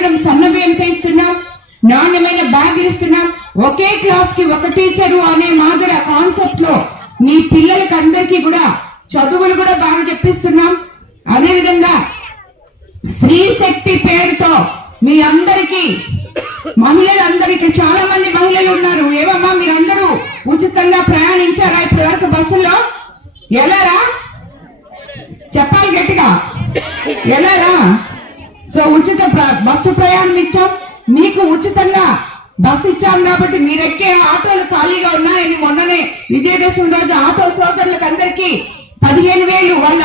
సంవత్సరం సన్నబియ్యంతో ఇస్తున్నాం నాణ్యమైన బ్యాగులు ఇస్తున్నాం. ఒకే క్లాస్కి ఒక టీచరు అనే మాదిరి కాన్సెప్ట్లో మీ పిల్లలకి అందరికీ కూడా చదువులు కూడా బాగా చెప్పిస్తున్నాం. అదే విధంగా స్త్రీ శక్తి పేరుతో మీ అందరికీ మహిళలందరికీ చాలా మంది మహిళలు ఉన్నారు. ఏమమ్మా మీరందరూ ఉచితంగా ప్రయాణించారా ఇప్పటి వరకు బస్సులో ఎలారా? చెప్పాలి గట్టిగా. ఎలారా? సో ఉచిత బస్సు ప్రయాణం ఇచ్చాం. మీకు ఉచితంగా బస్సు ఇచ్చాం కాబట్టి మీరు ఆటోలు ఖాళీగా ఉన్నాయని మొన్ననే విజయదశమి రోజు ఆటో సోదరులకు అందరికీ పదిహేను వేలు వాళ్ళ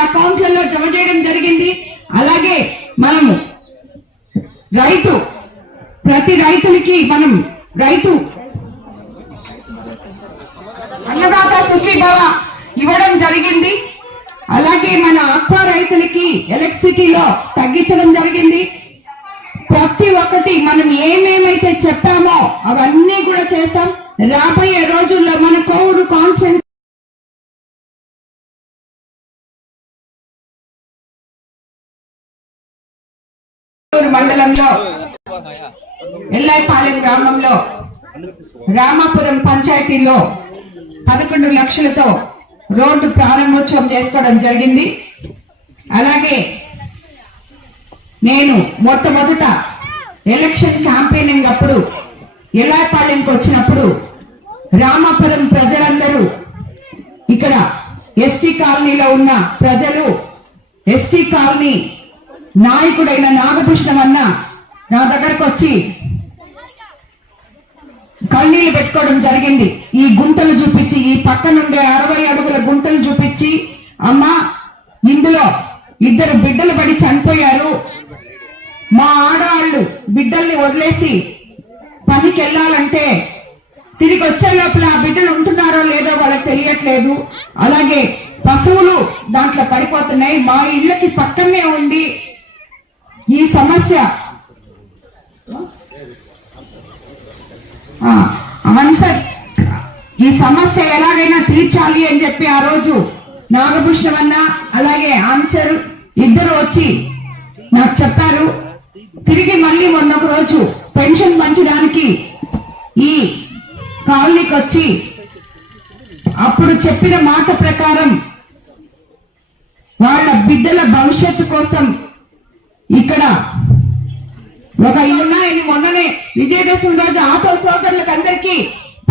మండలంలో ఎల్లాయిపాలెం గ్రామంలో రామాపురం పంచాయతీలో పదకొండు లక్షలతో రోడ్డు ప్రారంభోత్సవం చేసుకోవడం జరిగింది. అలాగే నేను మొట్టమొదట ఎలక్షన్ క్యాంపెయినింగ్ అప్పుడు ఎల్లాయిపాలెంకి వచ్చినప్పుడు రామాపురం ప్రజలందరూ ఇక్కడ ఎస్టీ కాలనీలో ఉన్న ప్రజలు ఎస్టీ కాలనీ నాయకుడైన నాగభూషణం అన్న నా దగ్గరకు వచ్చి కన్నీళ్ళు పెట్టుకోవడం జరిగింది. ఈ గుంటలు చూపించి ఈ పక్కనుండే అరవై అడుగుల గుంటలు చూపించి అమ్మా ఇందులో ఇద్దరు బిడ్డలు పడి చనిపోయారు. మా ఆడవాళ్ళు బిడ్డల్ని వదిలేసి పనికి వెళ్ళాలంటే తిరిగి వచ్చే లోపల ఆ బిడ్డలు ఉంటున్నారో లేదో వాళ్ళకి తెలియట్లేదు. అలాగే పశువులు దాంట్లో పడిపోతున్నాయి. మా ఇళ్ళకి పక్కనే ఉండి ఈ సమస్య. ఆ, ఈ సమస్య ఎలాగైనా తీర్చాలి అని చెప్పి ఆ రోజు నాగభూషణం అన్న అలాగే ఆన్సర్ ఇద్దరు వచ్చి నాకు చెప్పారు. తిరిగి మళ్ళీ మొన్న ఒక రోజు పెన్షన్ పంచడానికి ఈ కాలనీకి వచ్చి అప్పుడు చెప్పిన మాట ప్రకారం వాళ్ళ బిడ్డల భవిష్యత్తు కోసం ఇక్కడ ఒక ఉన్నాయని మొన్ననే విజయదశమి రోజు ఆటో సోదరులకు అందరికీ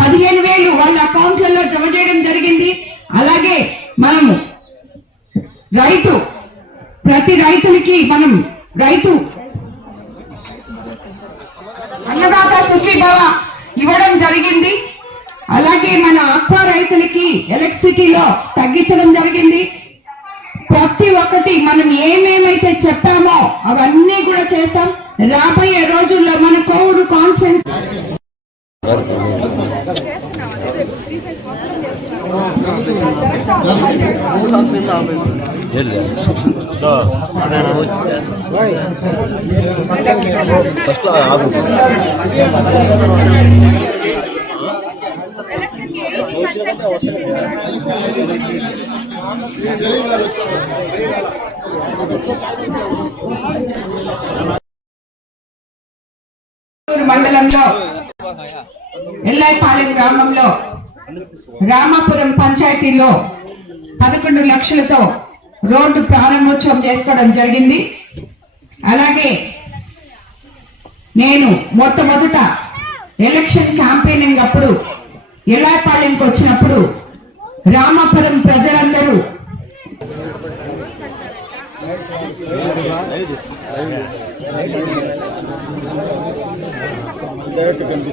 పదిహేను వేలు వాళ్ళ అకౌంట్లలో జమ చేయడం జరిగింది. అలాగే మనము రైతు ప్రతి రైతులకి మనం రైతు అన్నదాత సుఖీ భవ ఇవ్వడం జరిగింది. అలాగే మన ఆక్వా రైతులకి ఎలక్ట్రిసిటీలో తగ్గించడం జరిగింది. ప్రతి ఒక్కటి మనం ఏమేమైతే చెప్పామో అవన్నీ కూడా చేస్తాం. రాబోయే రోజుల్లో మన కోవుడు కాన్స్టెన్స్ ఫస్ట్ ఆగు మండలంలో ఎల్లాయిపాలెం గ్రామంలో రామాపురం పంచాయతీలో పదకొండు లక్షలతో రోడ్డు ప్రారంభోత్సవం చేసుకోవడం జరిగింది. అలాగే నేను మొట్టమొదట ఎలక్షన్ క్యాంపెయినింగ్ అప్పుడు ఎల్లాయిపాలెంకి వచ్చినప్పుడు రామాపురం ప్రజలందరూ డబ్బులు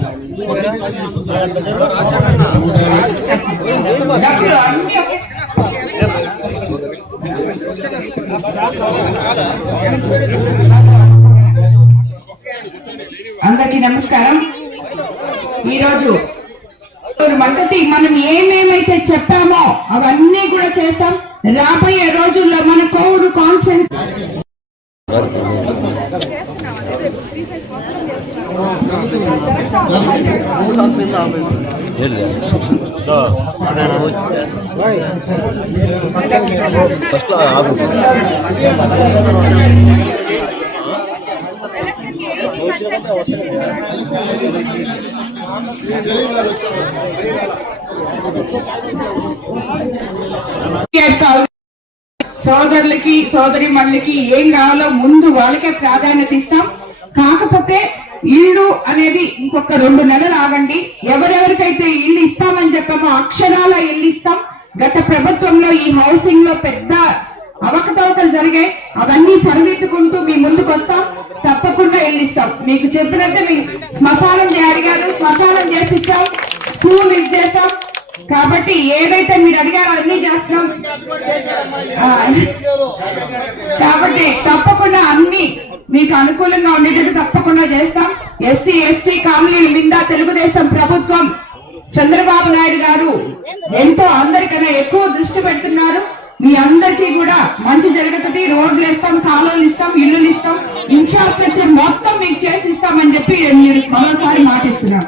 అందరికీ నమస్కారం ఈ రోజు మనం ఏమేమైతే చెప్పామో అవన్నీ కూడా చేస్తాం రాబోయే రోజుల్లో మన కోవూరు కాన్ఫరెన్స్ ఫస్ట్ ఆగు సోదరులకి సోదరి మళ్ళీకి ఏం కావాలో ముందు వాళ్ళకే ప్రాధాన్యత ఇస్తాం. కాకపోతే ఇల్లు అనేది ఇంకొక రెండు నెలలు ఆగండి. ఎవరెవరికైతే ఇల్లు ఇస్తామని చెప్పామో అక్షరాల ఇల్లు ఇస్తాం. గత ప్రభుత్వంలో ఈ హౌసింగ్లో పెద్ద అవకతవకలు జరిగాయి. అవన్నీ సరిదిద్దుకుంటూ మీ ముందుకు వస్తాం. తప్పకుండా ఇల్లు ఇస్తాం. మీకు చెప్పినట్టే మీ శ్మశానం అడిగారు శ్మశానం చేసి ఇచ్చాం. స్కూల్ ఇచ్చేసాం కాబట్టి ఏదైతే మీరు అడిగారో అన్ని చేస్తున్నాం. కాబట్టి తప్పకుండా అన్ని మీకు అనుకూలంగా ఉండేటట్టు తప్పకుండా చేస్తాం. ఎస్సీ ఎస్టీ కాలనీల మీద తెలుగుదేశం ప్రభుత్వం చంద్రబాబు నాయుడు గారు ఎంతో అందరికన్నా ఎక్కువ దృష్టి పెడుతున్నారు. మీ అందరికీ కూడా మంచి జరుగుతుంది. రోడ్లు ఇస్తాం కాలువలు ఇస్తాం ఇల్లులు ఇస్తాం. ఇన్ఫ్రాస్ట్రక్చర్ మొత్తం మీకు చేసి ఇస్తామని చెప్పి మీరు మరోసారి మాటిస్తున్నారు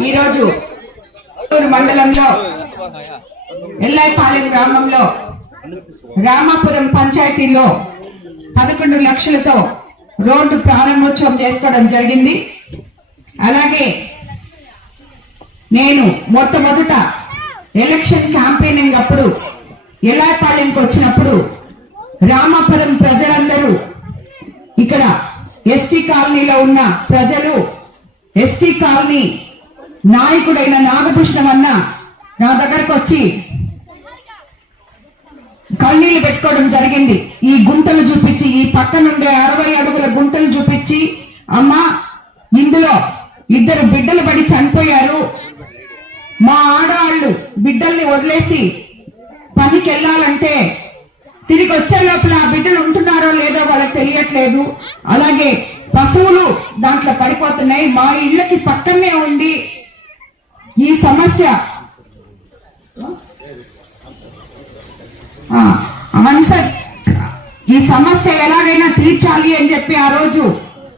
ఈరోజు మండలంలో ఎల్లాయిపాలెం గ్రామంలో రామాపురం పంచాయతీలో పదకొండు లక్షలతో రోడ్డు ప్రారంభోత్సవం చేసుకోవడం జరిగింది. అలాగే నేను మొట్టమొదట ఎలక్షన్ క్యాంపెయినింగ్ అప్పుడు ఎల్లాయిపాలెంకి వచ్చినప్పుడు రామాపురం ప్రజలందరూ ఇక్కడ ఎస్టీ కాలనీలో ఉన్న ప్రజలు ఎస్టీ కాలనీ నాయకుడైన నాగభూషణం అన్న నా దగ్గరకు వచ్చి కన్నీళ్ళు పెట్టుకోవడం జరిగింది. ఈ గుంటలు చూపించి ఈ పక్క నుండి అరవై అడుగుల గుంటలు చూపించి అమ్మా ఇందులో ఇద్దరు బిడ్డలు పడి చనిపోయారు. మా ఆడవాళ్ళు బిడ్డల్ని వదిలేసి పనికి వెళ్ళాలంటే తిరిగి వచ్చే లోపల ఆ బిడ్డలు ఉంటున్నారో లేదో వాళ్ళకి తెలియట్లేదు. అలాగే పశువులు దాంట్లో పడిపోతున్నాయి. మా ఇళ్ళకి పక్కనే ఉండి ఈ సమస్య. ఆన్సర్ ఈ సమస్య ఎలాగైనా తీర్చాలి అని చెప్పి ఆ రోజు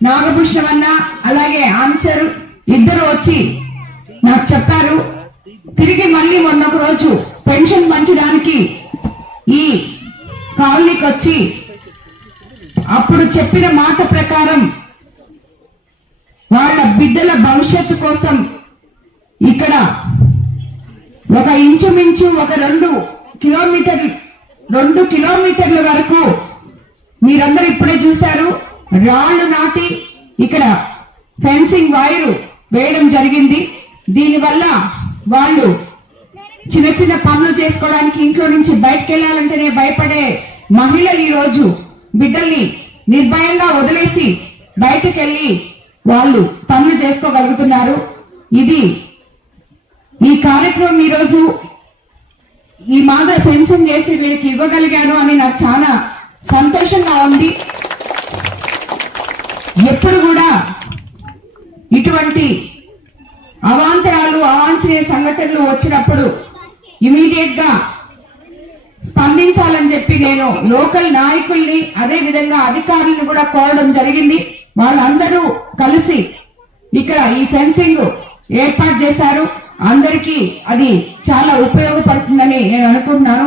నాగభూషణం అన్న అలాగే ఆన్సర్ ఇద్దరు వచ్చి నాకు చెప్పారు. తిరిగి మళ్ళీ మొన్నొక రోజు పెన్షన్ పంచడానికి ఈ కాలనీకి వచ్చి అప్పుడు చెప్పిన మాట ప్రకారం వాళ్ళ బిడ్డల భవిష్యత్తు కోసం ఇక్కడ ఒక ఇంచుమించు ఒక రెండు కిలోమీటర్ రెండు కిలోమీటర్ల వరకు మీరందరూ ఇప్పుడే చూశారు రాళ్ళు నాటి ఇక్కడ ఫెన్సింగ్ వైరు వేయడం జరిగింది. దీనివల్ల వాళ్ళు చిన్న చిన్న పనులు చేసుకోవడానికి ఇంట్లో నుంచి బయటకు వెళ్ళాలంటేనే భయపడే మహిళలు ఈరోజు రోజు బిడ్డల్ని నిర్భయంగా వదిలేసి బయటకు వెళ్ళి వాళ్ళు పనులు చేసుకోగలుగుతున్నారు. ఇది ఈ కార్యక్రమం ఈ రోజు ఈ మాదిరి ఫెన్సింగ్ చేసి వీరికి ఇవ్వగలిగాను అని నాకు చాలా సంతోషంగా ఉంది. ఎప్పుడు కూడా ఇటువంటి అవాంతరాలు అవాంఛనీయ సంఘటనలు వచ్చినప్పుడు ఇమీడియట్గా స్పందించాలని చెప్పి నేను లోకల్ నాయకుల్ని అదే విధంగా అధికారులను కూడా కోరడం జరిగింది. వాళ్ళందరూ కలిసి ఇక్కడ ఈ ఫెన్సింగ్ ఏర్పాటు చేశారు. అందరికీ అది చాలా ఉపయోగపడుతుందని నేను అనుకుంటున్నాను.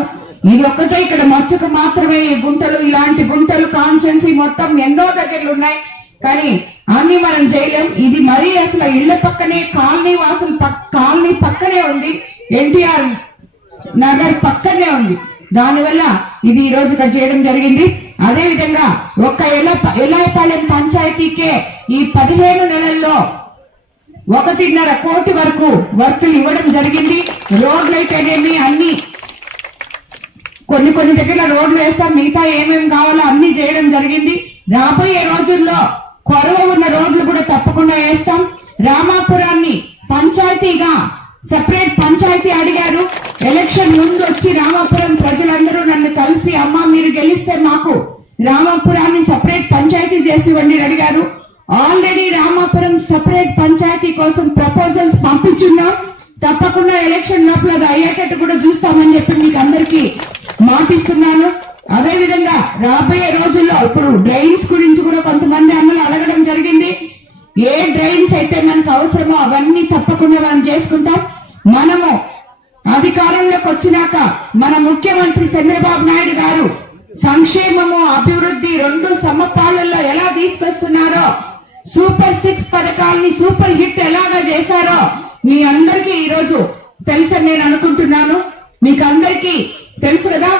ఇది ఒక్కటే ఇక్కడ మచ్చకు మాత్రమే ఈ గుంటలు ఇలాంటి గుంటలు కాన్స్టెన్సీ మొత్తం ఎన్నో దగ్గరలు ఉన్నాయి. కానీ అన్ని మనం చేయలేం ఇది మరీ అసలు ఇళ్ళ పక్కనే కాలనీ వాసులు కాలనీ పక్కనే ఉంది. ఎన్టీఆర్ నగర్ పక్కనే ఉంది. దానివల్ల ఇది ఈ రోజు ఇక్కడ చేయడం జరిగింది. అదే విధంగా ఒక్క ఎలా ఎలాపాలెం పంచాయతీకే ఈ పదిహేను నెలల్లో ఒకటిన్నర కోటి వరకు వర్కులు ఇవ్వడం జరిగింది. రోడ్లు అయితేనేమి అన్ని కొన్ని కొన్ని దగ్గర రోడ్లు వేస్తాం మిగతా ఏమేమి కావాలో అన్ని చేయడం జరిగింది. రాబోయే రోజుల్లో కొరవ ఉన్న రోడ్లు కూడా తప్పకుండా వేస్తాం. రామాపురాన్ని పంచాయతీగా సెపరేట్ పంచాయతీ అడిగారు. ఎలక్షన్ ముందు వచ్చి రామాపురం ప్రజలందరూ నన్ను కలిసి అమ్మ మీరు గెలిస్తే మాకు రామాపురాన్ని సపరేట్ పంచాయతీ చేసి వండి అడిగారు. ఆల్రెడీ రామాపురం సెపరేట్ పంచాయతీ కోసం ప్రపోజల్స్ పంపించున్నాం. తప్పకుండా ఎలక్షన్ లోపల అది అయ్యేటట్టు కూడా చూస్తామని చెప్పి మీకు అందరికీ మాటిస్తున్నాను. అదే విధంగా రాబోయే రోజుల్లో ఇప్పుడు డ్రైన్స్ గురించి కూడా కొంతమంది అన్నలు అడగడం జరిగింది. ఏ డ్రైన్స్ అయితే మనకు అవసరమో అవన్నీ తప్పకుండా మనం చేసుకుంటాం. మనము అధికారంలోకి వచ్చినాక మన ముఖ్యమంత్రి చంద్రబాబు నాయుడు గారు సంక్షేమము అభివృద్ధి రెండు సమపాలల్లో ఎలా తీసుకొస్తున్నారో సూపర్ సిక్స్ పథకాల్ని సూపర్ హిట్ ఎలాగా చేశారో మీ అందరికీ ఈరోజు తెలుసని నేను అనుకుంటున్నాను. మీకు అందరికీ తెలుసు కదా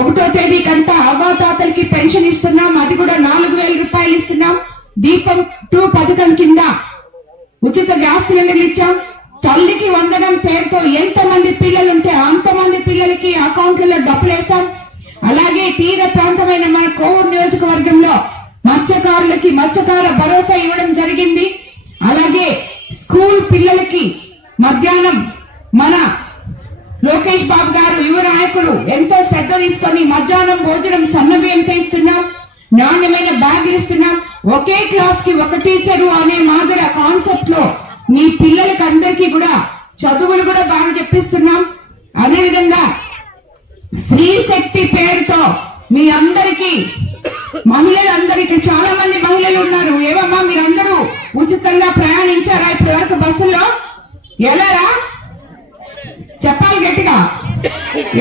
ఒకటో తేదీకంతా అవ్వాతాతలకి పెన్షన్ ఇస్తున్నాం అది కూడా నాలుగు వేల రూపాయలు ఇస్తున్నాం. దీపం టూ పథకం కింద ఉచిత గ్యాస్ సిలిండర్లు ఇచ్చాం. తల్లికి వందనం పేరుతో ఎంత మంది పిల్లలు ఉంటే అంతమంది పిల్లలకి అకౌంట్లలో డబ్బులు వేసాం అలాగే తీర ప్రాంతమైన మన కోవూరు నియోజకవర్గంలో మత్స్యకారులకి మత్స్యకార భరోసా ఇవ్వడం జరిగింది. అలాగే స్కూల్ పిల్లలకి మధ్యాహ్నం మన లోకేష్ బాబు గారు యువ నాయకుడు ఎంతో శ్రద్ధ తీసుకొని మధ్యాహ్నం భోజనం సన్నబియ్యంతో ఇస్తున్నాం నాణ్యమైన బ్యాగులు ఇస్తున్నాం. ఒకే క్లాస్కి ఒక టీచరు అనే మాదిర కాన్సెప్ట్లో మీ పిల్లలకి అందరికీ కూడా చదువులు కూడా బాగా చెప్పిస్తున్నాం. అదేవిధంగా స్త్రీ శక్తి పేరుతో మీ అందరికీ మహిళలందరికీ చాలా మంది మహిళలు ఉన్నారు. ఏమమ్మా మీరందరూ ఉచితంగా ప్రయాణించారా? ఇప్పటి వరకు బస్సులో ఎలారా చెప్పాలి గట్టిగా.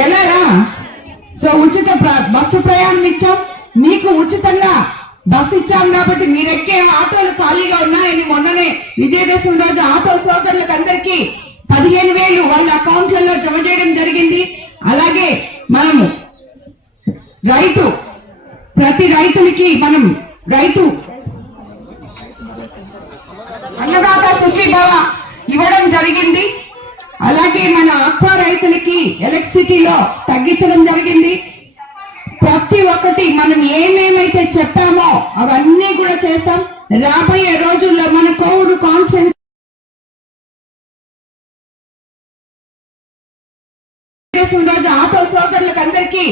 ఎలారా సో ఉచిత బస్సు ప్రయాణం ఇచ్చాం. మీకు ఉచితంగా బస్సు ఇచ్చాం కాబట్టి మీరు ఎక్కే ఆటోలు ఖాళీగా ఉన్నాయని మొన్ననే విజయదశమి రోజు ఆటో సోదరులకు అందరికీ పదిహేను వేలు వాళ్ళ అకౌంట్లలో జమ చేయడం జరిగింది. అలాగే మనము రైతు ప్రతి రైతునికి మనం రైతు అన్నదాత సుఖీభవ ఇవ్వడం జరిగింది. అలాగే మన ఆక్వా రైతులకి ఎలక్ట్రిసిటీలో తగ్గించడం జరిగింది. ప్రతి ఒక్కటి మనం ఏమేమైతే చెప్పామో అవన్నీ కూడా చేస్తాం. రాబోయే రోజుల్లో మన కోవూరు కాన్ఫరెన్స్ రోజు ఆటో సోదరులకు అందరికీ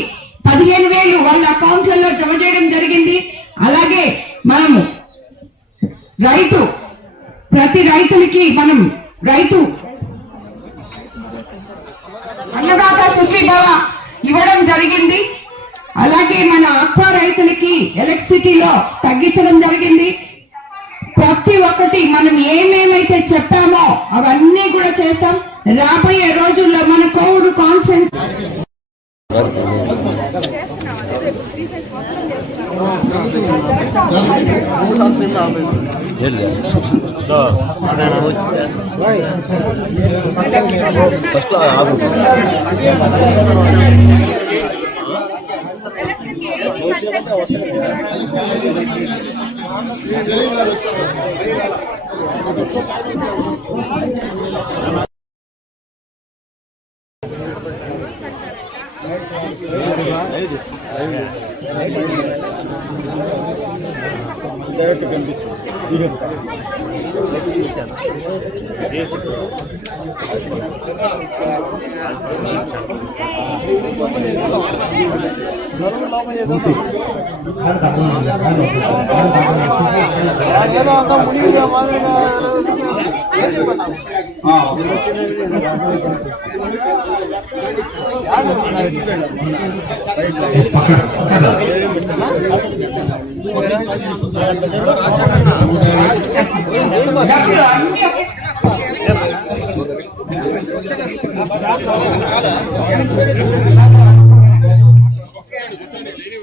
పదిహేను వేలు వాళ్ళ అకౌంట్లలో జమ చేయడం జరిగింది. అలాగే మనము రైతు ప్రతి రైతునికి మనం రైతు అన్నదాత సుఖీభవ ఇవ్వడం జరిగింది. అలాగే మన ఆక్వా రైతులకి ఎలక్ట్రిసిటీలో తగ్గించడం జరిగింది. ప్రతి ఒక్కటి మనం ఏమేమైతే చెప్పామో అవన్నీ కూడా చేస్తాం. రాబోయే రోజుల్లో మన కోవూరు కాన్స్టెన్స్ ఫస్ట్ ఆగు లైవ్ లైవ్ డబ్బులు అన్ని ఒకే-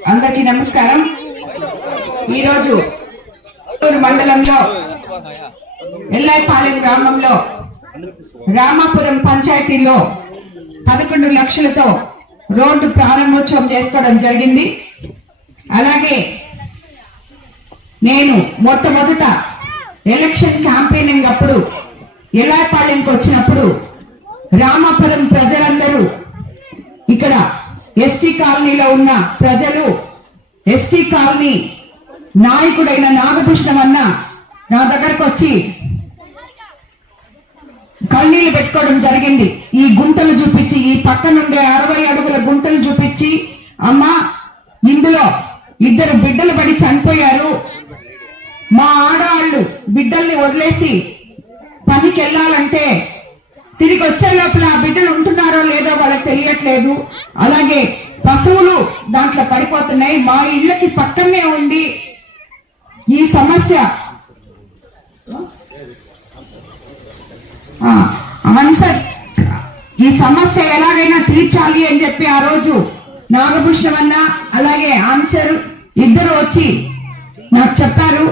అందరికీ నమస్కారం. ఈరోజు మండలంలో ఎల్లాయిపాలెం గ్రామంలో రామాపురం పంచాయతీలో పదకొండు లక్షలతో రోడ్డు ప్రారంభోత్సవం చేసుకోవడం జరిగింది. అలాగే నేను మొట్టమొదట ఎలక్షన్ క్యాంపెయినింగ్ అప్పుడు ఎలాపాలెంకి వచ్చినప్పుడు రామాపురం ప్రజలందరూ ఇక్కడ ఎస్టీ కాలనీలో ఉన్న ప్రజలు ఎస్టీ కాలనీ నాయకుడైన నాగభూషణం అన్న నా దగ్గరకు వచ్చి కన్నీళ్ళు పెట్టుకోవడం జరిగింది. ఈ గుంటలు చూపించి ఈ పక్కనుండే అరవై అడుగుల గుంటలు చూపించి అమ్మా ఇందులో ఇద్దరు బిడ్డలు పడి చనిపోయారు. మా ఆడవాళ్ళు బిడ్డల్ని వదిలేసి పనికి వెళ్ళాలంటే తిరిగి వచ్చే లోపల ఆ బిడ్డలు ఉంటున్నారో లేదో వాళ్ళకి తెలియట్లేదు. అలాగే పశువులు దాంట్లో పడిపోతున్నాయి. మా ఇళ్ళకి పక్కనే ఉంది. ఈ సమస్య ఆన్సర్ ఈ సమస్య ఎలాగైనా తీర్చాలి అని చెప్పి ఆ రోజు నాగభూషణం అన్న అలాగే ఆన్సర్ ఇద్దరు వచ్చి నాకు చెప్పారు.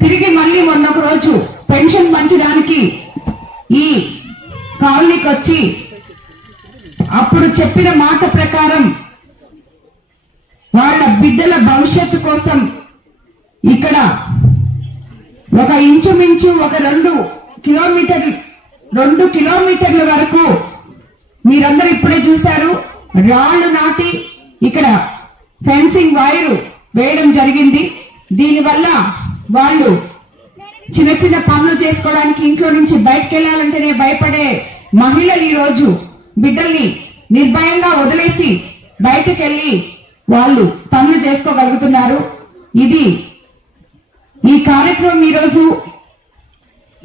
తిరిగి మళ్ళీ మొన్నొక రోజు పెన్షన్ పంచడానికి ఈ కాలనీకి వచ్చి అప్పుడు చెప్పిన మాట ప్రకారం వాళ్ళ బిడ్డల భవిష్యత్తు కోసం ఇక్కడ ఒక ఇంచుమించు ఒక రెండు కిలోమీటర్ రెండు కిలోమీటర్ల వరకు మీరందరూ ఇప్పుడే చూశారు రాళ్ళు నాటి ఇక్కడ ఫెన్సింగ్ వైరు వేయడం జరిగింది. దీనివల్ల వాళ్ళు చిన్న చిన్న పనులు చేసుకోవడానికి ఇంట్లో నుంచి బయటకు వెళ్ళాలంటేనే భయపడే మహిళలు ఈరోజు రోజు బిడ్డల్ని నిర్భయంగా వదిలేసి బయటకు వెళ్ళి వాళ్ళు పనులు చేసుకోగలుగుతున్నారు. ఇది ఈ కార్యక్రమం ఈ రోజు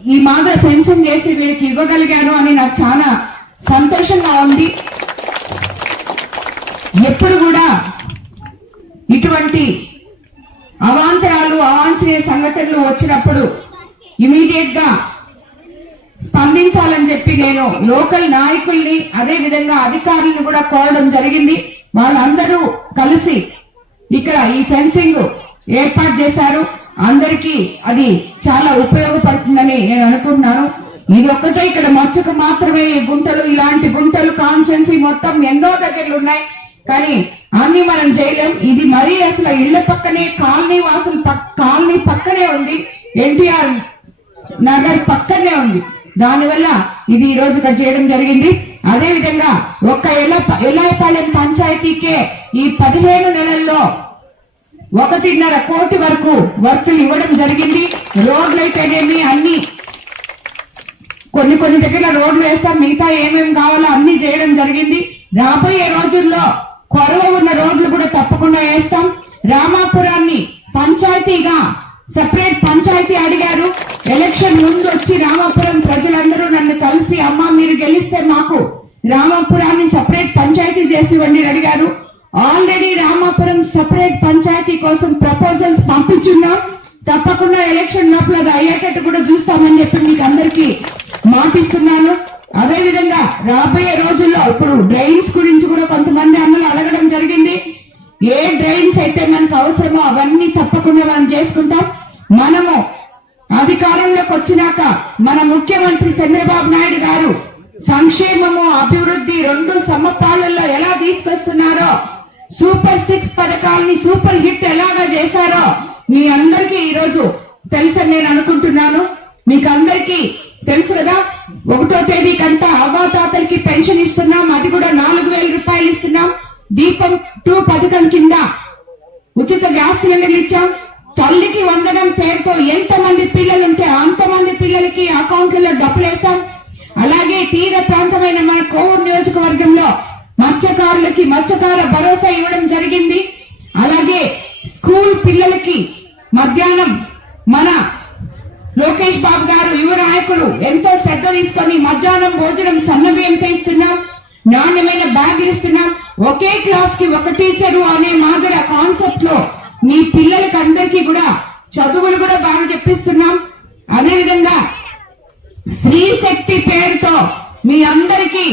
ఈ మాదిరి ఫెన్సింగ్ చేసి వీరికి ఇవ్వగలిగాను అని నాకు చాలా సంతోషంగా ఉంది. ఎప్పుడు కూడా ఇటువంటి అవాంతరాలు అవాంఛనీయ సంఘటనలు వచ్చినప్పుడు ఇమీడియట్గా స్పందించాలని చెప్పి నేను లోకల్ నాయకుల్ని అదే విధంగా అధికారులను కూడా కోరడం జరిగింది. వాళ్ళందరూ కలిసి ఇక్కడ ఈ ఫెన్సింగ్ ఏర్పాటు చేశారు. అందరికీ అది చాలా ఉపయోగపడుతుందని నేను అనుకుంటున్నాను. ఇది ఒక్కటే ఇక్కడ మచ్చకు మాత్రమే ఈ గుంటలు ఇలాంటి గుంటలు కాన్స్టెన్సీ మొత్తం ఎన్నో దగ్గరలు ఉన్నాయి. కానీ అన్ని మనం చేయలేం. ఇది మరీ అసలు ఇళ్ళ పక్కనే కాలనీ వాసులు కాలనీ పక్కనే ఉంది. ఎన్టీఆర్ నగర్ పక్కనే ఉంది. దానివల్ల ఇది ఈ రోజు చేయడం జరిగింది. అదే విధంగా ఒక్క ఎలా ఎలాపాలెం పంచాయతీకే ఈ పదిహేను నెలల్లో ఒకటిన్నర కోటి వరకు వర్కులు ఇవ్వడం జరిగింది. రోడ్లు అయితేనేమి అన్ని కొన్ని కొన్ని దగ్గర రోడ్లు వేస్తాం మిగతా ఏమేమి కావాలో అన్ని చేయడం జరిగింది. రాబోయే రోజుల్లో కొరవ ఉన్న రోడ్లు కూడా తప్పకుండా వేస్తాం. రామాపురాన్ని పంచాయతీగా సెపరేట్ పంచాయతీ అడిగారు. ఎలక్షన్ ముందు వచ్చి రామాపురం ప్రజలందరూ నన్ను కలిసి అమ్మ మీరు గెలిస్తే మాకు రామాపురాన్ని సపరేట్ పంచాయతీ చేసి వండి అడిగారు. ఆల్రెడీ రామాపురం సెపరేట్ పంచాయతీ కోసం ప్రపోజల్స్ పంపించున్నాం. తప్పకుండా ఎలక్షన్ లోపల అది అయ్యేటట్టు కూడా చూస్తామని చెప్పి మీకు అందరికీ మాటిస్తున్నాను. అదే విధంగా రాబోయే రోజుల్లో ఇప్పుడు డ్రైన్స్ గురించి కూడా కొంతమంది అన్నలు అడగడం జరిగింది. ఏ డ్రైన్స్ అయితే మనకు అవసరమో అవన్నీ తప్పకుండా మనం చేసుకుంటాం. మనము అధికారంలోకి వచ్చినాక మన ముఖ్యమంత్రి చంద్రబాబు నాయుడు గారు సంక్షేమము అభివృద్ధి రెండు సమపాలల్లో ఎలా తీసుకొస్తున్నారో సూపర్ సిక్స్ పథకాలని సూపర్ హిట్ ఎలాగా చేశారో మీ అందరికీ ఈ రోజు తెలుసని నేను అనుకుంటున్నాను. మీకు అందరికీ తెలుసు కదా ఒకటో తేదీ అవ్వాతాతలకి పెన్షన్ ఇస్తున్నాం అది కూడా నాలుగు వేల రూపాయలు ఇస్తున్నాం దీపం టూ పథకం కింద ఉచిత గ్యాస్ సిలిండర్లు ఇచ్చాం తల్లికి వందనం పేరుతో ఎంత మంది పిల్లలు ఉంటే అంతమంది పిల్లలకి అకౌంట్లలో డబ్బులు వేసాం అలాగే తీర ప్రాంతమైన మన కోవూరు నియోజకవర్గంలో మత్స్యకారులకి మత్స్యకార భరోసా ఇవ్వడం జరిగింది అలాగే స్కూల్ పిల్లలకి మధ్యాహ్నం మన లోకేష్ బాబు గారు యువ నాయకులు ఎంతో శ్రద్ధ తీసుకొని మధ్యాహ్నం ఎంత ఇస్తున్నాం నాణ్యమైన బ్యాగులు ఇస్తున్నాం. ఒకే క్లాస్కి ఒక టీచరు అనే మాదిరి కాన్సెప్ట్లో మీ పిల్లలకి అందరికీ కూడా చదువులు కూడా బాగా చెప్పిస్తున్నాం. అదే విధంగా స్త్రీ శక్తి పేరుతో మీ అందరికీ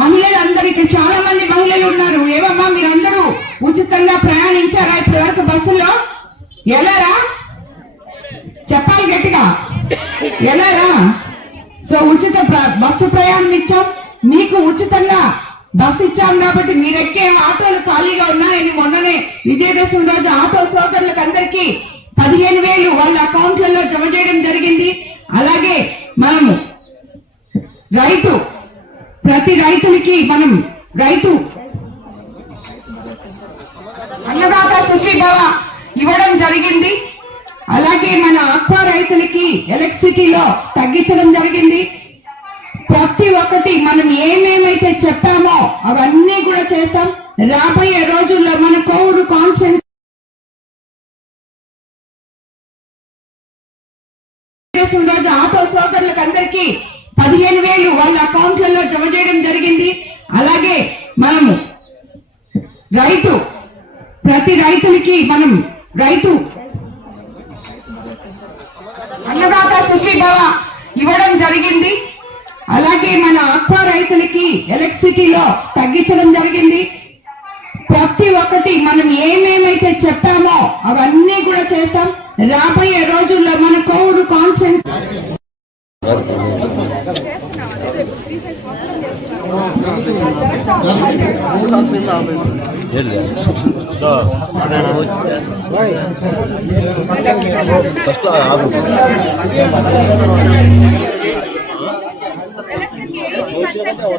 మహిళలందరికీ చాలా మంది మహిళలు ఉన్నారు. ఏమమ్మా మీరందరూ ఉచితంగా ప్రయాణించారా ఇప్పటి వరకు బస్సులో ఎలారా? చెప్పాలి గట్టిగా. ఎలారా? సో ఉచిత బస్సు ప్రయాణం ఇచ్చాం. మీకు ఉచితంగా ఇస్తాం కాబట్టి మీరు ఆటోలు ఖాళీగా ఉన్నాయని మొన్ననే విజయదశమి రోజు ఆటో సోదరులకు అందరికీ పదిహేను వేలు వాళ్ళ అకౌంట్లలో జమ చేయడం జరిగింది. అలాగే మనము రైతు ప్రతి రైతునికి మనం రైతు ఎలక్ట్రిసిటీలో తగ్గించడం జరిగింది. ప్రతి ఒక్కటి మనం ఏమేమైతే చెప్పామో అవన్నీ కూడా చేస్తాం రాబోయే రోజుల్లో మన కోవూరు కాన్స్టెన్స్ రోజు ఆటో సోదరులకు అందరికీ పదిహేను వేలు వాళ్ళ అకౌంట్లలో జమ చేయడం జరిగింది. అలాగే మనము రైతు ప్రతి రైతునికి మనం రైతు అన్నదాత ఇవ్వడం జరిగింది అలాగే మన ఆక్వా రైతులకి ఎలక్ట్రిసిటీలో తగ్గించడం జరిగింది ప్రతి ఒక్కటి మనం ఏమేమైతే చెప్పామో అవన్నీ కూడా చేస్తాం రాబోయే రోజుల్లో మన కోవూరు కాన్స్టెన్స్ ಫಸ್ಟ್ ಆಗ್ಬೇಕು